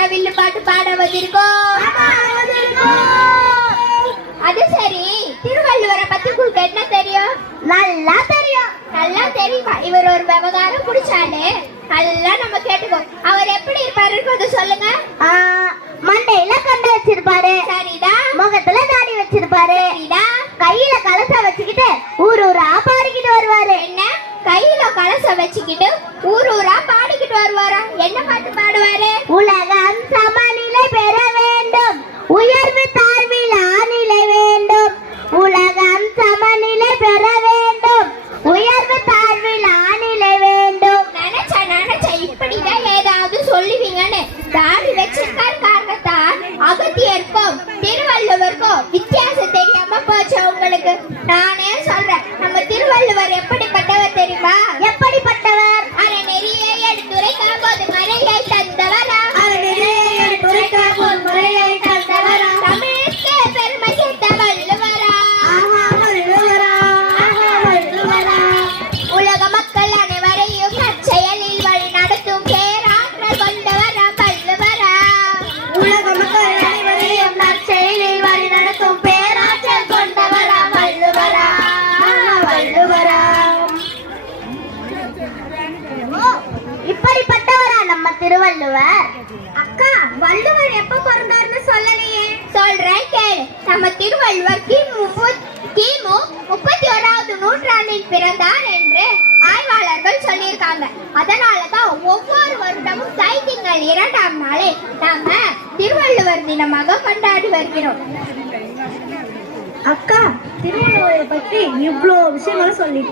தான் வில்லு பாட்டு பாட வந்திருக்கோம். அது சரி, திருவள்ளுவரை பத்தி உங்களுக்கு என்ன தெரியும்? நல்லா தெரியும். நல்லா தெரியுமா? இவர் ஒரு விவகாரம் குடிச்சாலே நல்லா நம்ம கேட்டுக்கோ. அவர் எப்படி இருப்பாருன்னு சொல்லுங்க. மண்டையில கண்ட வச்சிருப்பாரு. சரிதான். முகத்துல தாடி வச்சிருப்பாரு. சரிதான். கையில கலசம் வச்சுக்கிட்டு ஊர் ஊரா பாடிக்கிட்டு வருவாரு. என்ன கையில கலசம் வச்சுக்கிட்டு ஊர் ஊரா பாடிக்கிட்டு வருவாரா? என்ன பாட்டு பாடுவாரு? உலகம் சமநிலை பெற வேண்டும், உயர்வு தாழ்வில் ஆநிலை வேண்டும். உலகம் சமநிலை பெற வேண்டும், உயர்வு தாழ்வில் ஆநிலை வேண்டும். நினைச்ச இப்படிதான் ஏதாவது சொல்லுவீங்கன்னு தாடி வச்சிருக்காரு காரணத்தால் அகத்தியருக்கும் திருவள்ளுவருக்கும் வித்தியாசம் தெரியாம போச்சு உங்களுக்கு. நானே சொல்றேன், நம்ம திருவள்ளுவர் எப்படிப்பட்டவர் தெரியுமா? எப்படிப்பட்டவர்? அறநெறியை எடுத்துரைக்கும் போது மறையை தந்தவரா. தமிழுக்கு பெருமை சேர்த்த வள்ளுவரா. உலக மக்கள் அனைவரையும் நற்செயலில் வழி நடத்தும் பேராற்றல் கொண்டவரா வள்ளுவரா. உலக மக்கள் அனைவரையும் நற்செயலில் வழி நடத்தும் பேராற்றல் கொண்டவரா வள்ளுவரா. வள்ளுவரா. இப்படிப்பட்டவரா நம்ம திருவள்ளுவர்? அக்கா, வள்ளுவர் எப்ப பிறந்தார்னு சொல்லலையே. சொல்றேன் கேளு. நம்ம திருவள்ளுவர் கிமு 31வது நூற்றாண்டில் பிறந்தார் என்று ஆய்வாளர்கள் சொல்லியிருக்காங்க. அதனாலதான் ஒவ்வொரு வருடமும் தை திங்கள் 2ஆம் நாளை நாம திருவள்ளுவர் தினமாக கொண்டாடி வருகிறோம். அக்கா, திருவள்ளுவரை பற்றி இவ்வளோ விஷயங்களும் சொல்லி